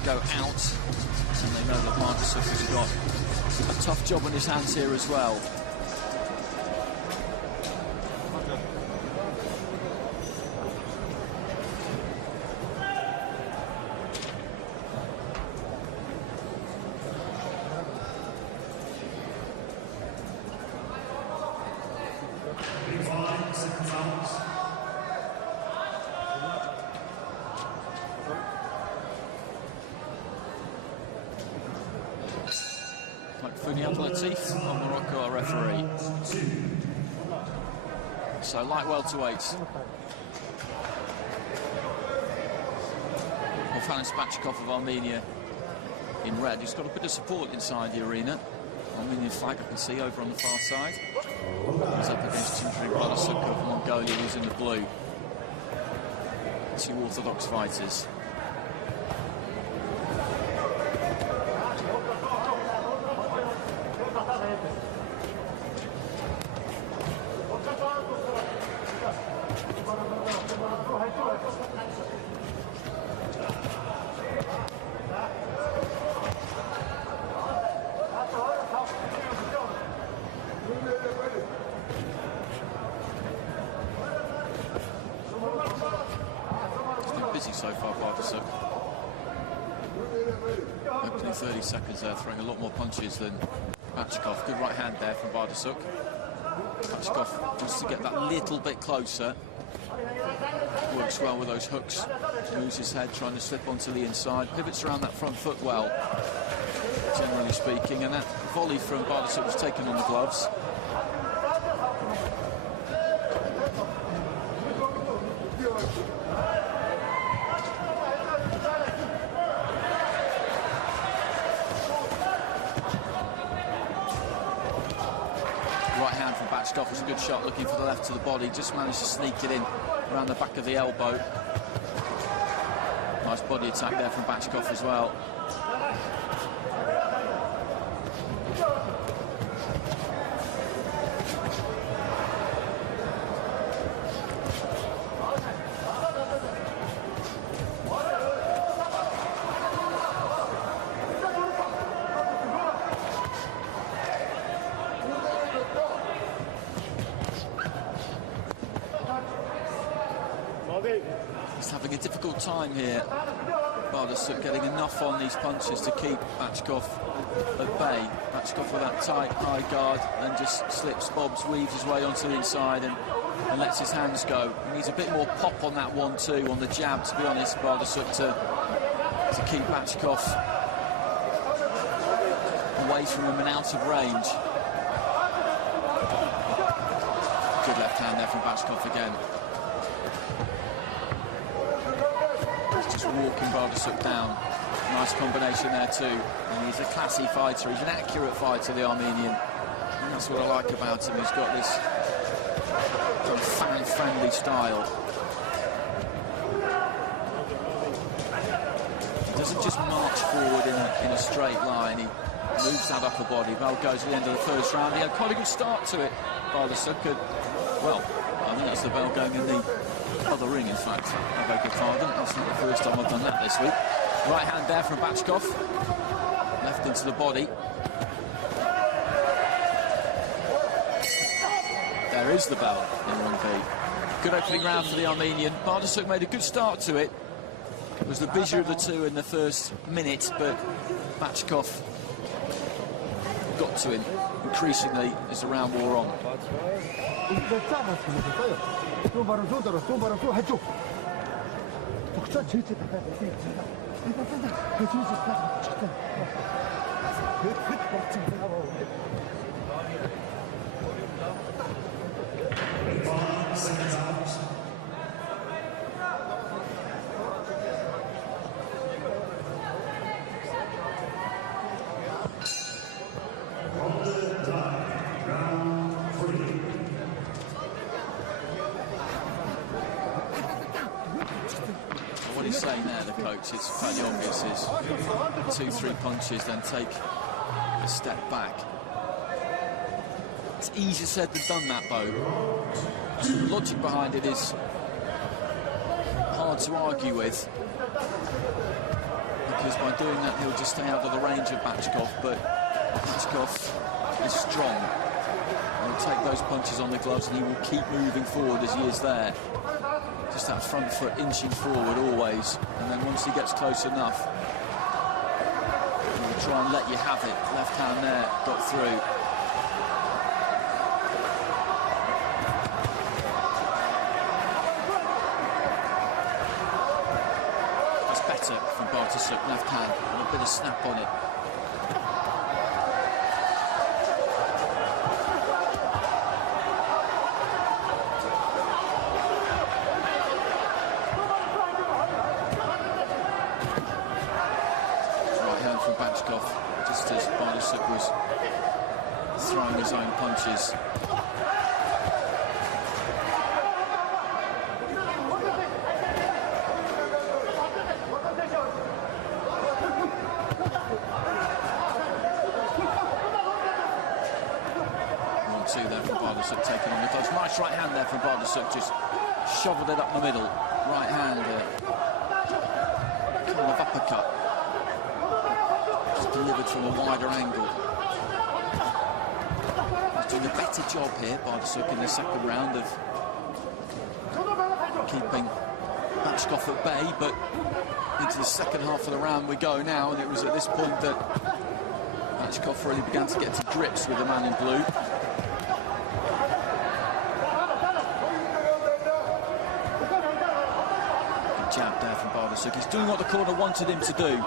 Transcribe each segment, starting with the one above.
to go out, and they know that BAATARSUKH has got a tough job on his hands here as well. Of Morocco, our referee. So light welterweights. Hovhannes BACHKOV of Armenia in red. He's got a bit of support inside the arena. Armenian flag I can see over on the far side. He's up against Chinzorig of Mongolia, who's in the blue. Two orthodox fighters. So far, BAATARSUKH. Hopefully 30 seconds there, throwing a lot more punches than BACHKOV. Good right hand there from BAATARSUKH. BACHKOV wants to get that little bit closer. Works well with those hooks. Moves his head, trying to slip onto the inside. Pivots around that front foot well, generally speaking. And that volley from BAATARSUKH was taken on the gloves. Right hand from BACHKOV was a good shot, looking for the left to the body. Just managed to sneak it in around the back of the elbow. Nice body attack there from BACHKOV as well. He's having a difficult time here. BAATARSUKH getting enough on these punches to keep BACHKOV at bay. BACHKOV with that tight high guard, then just slips, bobs, weaves his way onto the inside and lets his hands go. He needs a bit more pop on that 1-2, on the jab, to be honest, BAATARSUKH to keep BACHKOV away from him and out of range. Good left hand there from BACHKOV again. Just walking BAATARSUKH down. Nice combination there too. And he's a classy fighter. He's an accurate fighter, the Armenian. And that's what I like about him. He's got this fan-friendly style. He doesn't just march forward in a straight line. He moves that upper body. Well, goes to the end of the first round. He had quite a good start to it, BAATARSUKH. Well, I think that's the bell going in the other ring, in fact. I beg your pardon. That's not the first time I've done that this week. Right hand there from BACHKOV. Left into the body. There is the bell in 1v. Good opening round for the Armenian. BAATARSUKH made a good start to it. It was the busier of the two in the first minute, but BACHKOV got to him increasingly as the round wore on. What he's saying there, the coach, it's fairly obvious, is 2-3 punches, then take a step back. It's easier said than done, that, Bo. The logic behind it is hard to argue with, because by doing that he'll just stay out of the range of BACHKOV, but BACHKOV is strong. He'll take those punches on the gloves and he will keep moving forward as he is there. Just that front foot inching forward always, and then once he gets close enough, he'll try and let you have it. Left hand there, got through. That's better from BAATARSUKH, left hand, and a bit of snap on it. BACHKOV, just as BAATARSUKH was throwing his own punches. One, two there from BAATARSUKH taking on the gloves. Nice right hand there from BAATARSUKH, just shoveled it up the middle. Right hand, kind of uppercut. Delivered from a wider angle. He's doing a better job here, BAATARSUKH, in the second round of keeping BACHKOV at bay, but into the second half of the round we go now, and it was at this point that BACHKOV really began to get to grips with the man in blue. Good jab there from BAATARSUKH. He's doing what the corner wanted him to do.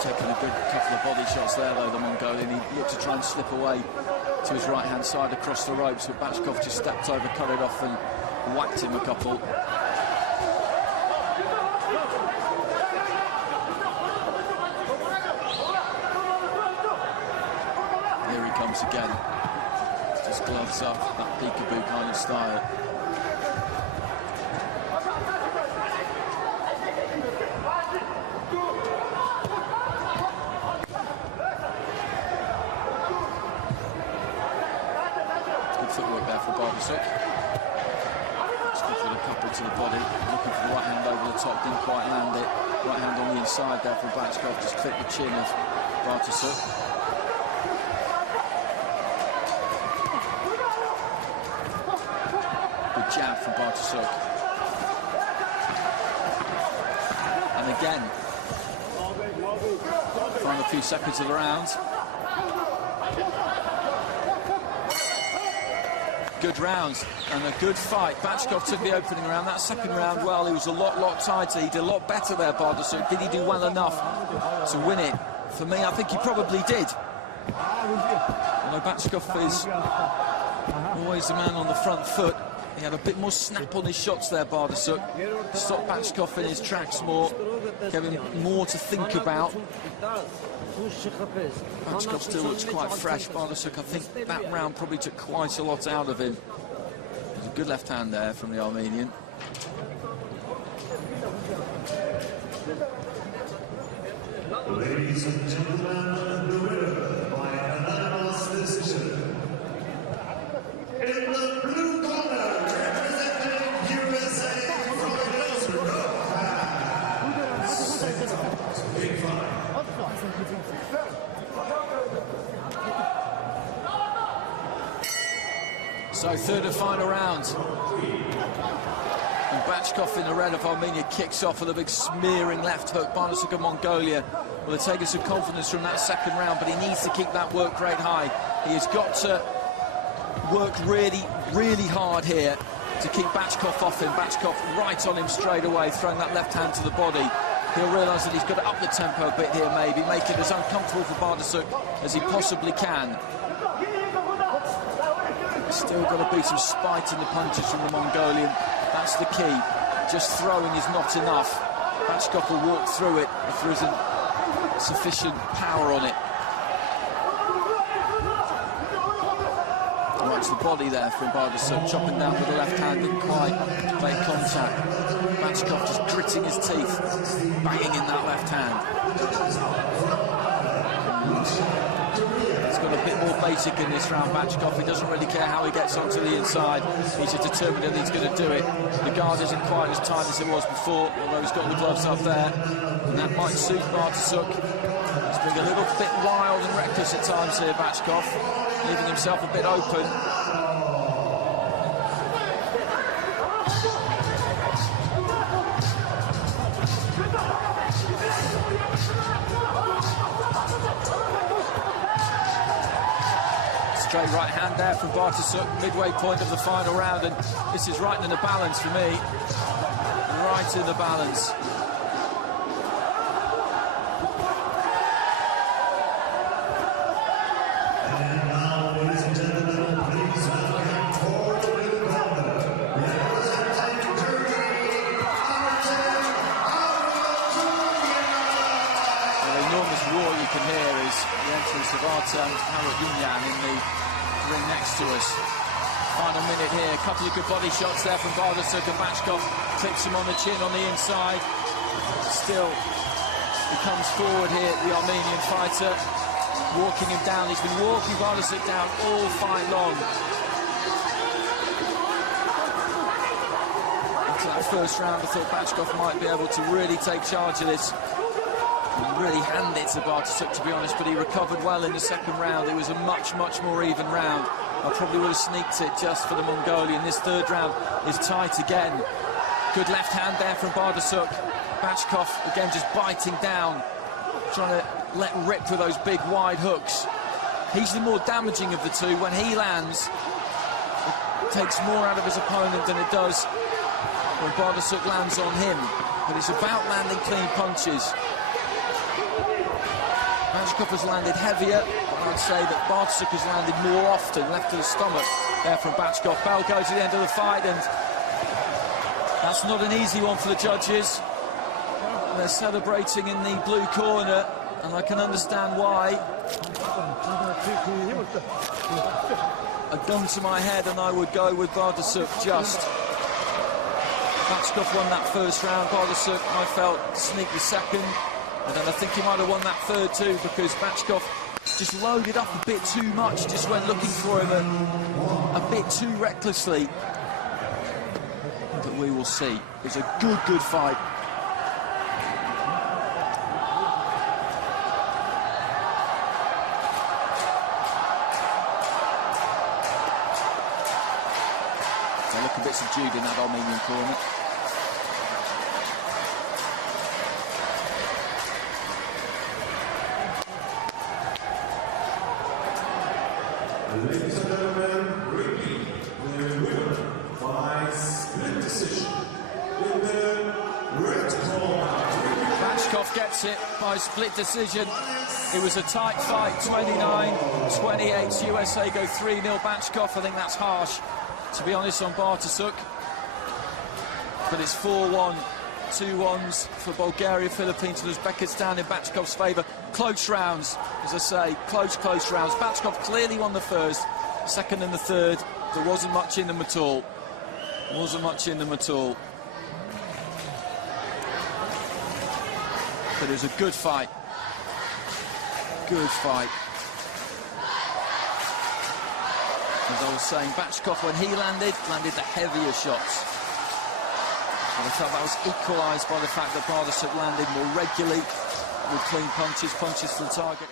Taking a good couple of body shots there, though, the Mongolian. He looked to try and slip away to his right-hand side across the ropes, but BACHKOV just stepped over, cut it off, and whacked him a couple. Here he comes again. Just gloves up, that peekaboo kind of style. Footwork there for BAATARSUKH. Just with a couple to the body, looking for the right hand over the top, didn't quite land it. Right hand on the inside there from BACHKOV, just clipped the chin of BAATARSUKH. Good jab from BAATARSUKH. And again, final few seconds of the round. Good rounds and a good fight. BACHKOV took the opening round. That second round, well, he was a lot tighter. He did a lot better there, BAATARSUKH. Did he do well enough to win it? For me, I think he probably did. Although BACHKOV is always the man on the front foot, he had a bit more snap on his shots there, BAATARSUKH. Stopped BACHKOV in his tracks more, gave him more to think about. BACHKOV still looks quite fresh. BAATARSUKH, I think that round probably took quite a lot out of him. There's a good left hand there from the Armenian. Ladies and gentlemen, the winner by unanimous decision. In the blue corner, representing USA from Welter, big fight. So third and final round. And BACHKOV in the red of Armenia kicks off with a big smearing left hook. BAATARSUKH of Mongolia will have taken some confidence from that second round, but he needs to keep that work rate high. He has got to work really hard here to keep BACHKOV off him. BACHKOV right on him straight away, throwing that left hand to the body. He'll realise that he's got to up the tempo a bit here, maybe, make it as uncomfortable for BAATARSUKH as he possibly can. Still got to be some spite in the punches from the Mongolian. That's the key. Just throwing is not enough. BACHKOV will walk through it if there isn't sufficient power on it. Watch the body there from BAATARSUKH, chopping down with the left hand, didn't quite make contact. BACHKOV just gritting his teeth, banging in that left hand. He's got a bit more basic in this round, BACHKOV. He doesn't really care how he gets onto the inside. He's just determined that he's going to do it. The guard isn't quite as tight as it was before, although he's got the gloves up there. And that might suit BAATARSUKH. He's being a little bit wild and reckless at times here, BACHKOV, leaving himself a bit open. Straight right hand there from BAATARSUKH, midway point of the final round, and this is right in the balance for me. Right in the balance. And now, ladies and gentlemen, please welcome for the blue corner, representing Germany, An enormous roar you can hear is the entrance of Artem Harutyunyan in the ring next to us. Final minute here, a couple of good body shots there from BAATARSUKH, and BACHKOV clips him on the chin on the inside. Still, he comes forward here, the Armenian fighter, walking him down. He's been walking BAATARSUKH down all fight long. Into that first round, I thought BACHKOV might be able to really take charge of this. Really hand it to BAATARSUKH, to be honest, but he recovered well in the second round. It was a much more even round. I probably would have sneaked it just for the Mongolian. This third round is tight again. Good left hand there from BAATARSUKH. BACHKOV again just biting down, trying to let rip with those big wide hooks. He's the more damaging of the two. When he lands, it takes more out of his opponent than it does when BAATARSUKH lands on him. But it's about landing clean punches. BACHKOV has landed heavier, but I'd say that BAATARSUKH has landed more often, left to the stomach there from BACHKOV. Bell goes to the end of the fight, and that's not an easy one for the judges. They're celebrating in the blue corner, and I can understand why. A gun to my head, and I would go with BAATARSUKH just. BACHKOV won that first round. BAATARSUKH, I felt, sneaked the second. And then I think he might have won that third too, because BACHKOV just loaded up a bit too much, just went looking for him a bit too recklessly. But we will see. It was a good fight. They look a bit subdued in that Armenian corner. Ladies and gentlemen, bringing the winner by split decision in the red corner. BACHKOV gets it by split decision. It was a tight fight, 29-28. USA go 3-0 BACHKOV. I think that's harsh, to be honest, on BAATARSUKH. But it's 4-1, 2-1s for Bulgaria, Philippines, and Uzbekistan in BACHKOV's favour. Close rounds, as I say, close rounds. BACHKOV clearly won the first, second and the third. There wasn't much in them at all. Wasn't much in them at all. But it was a good fight. Good fight. As I was saying, BACHKOV, when he landed the heavier shots. And I felt that was equalised by the fact that BAATARSUKH landed more regularly with clean punches to the target.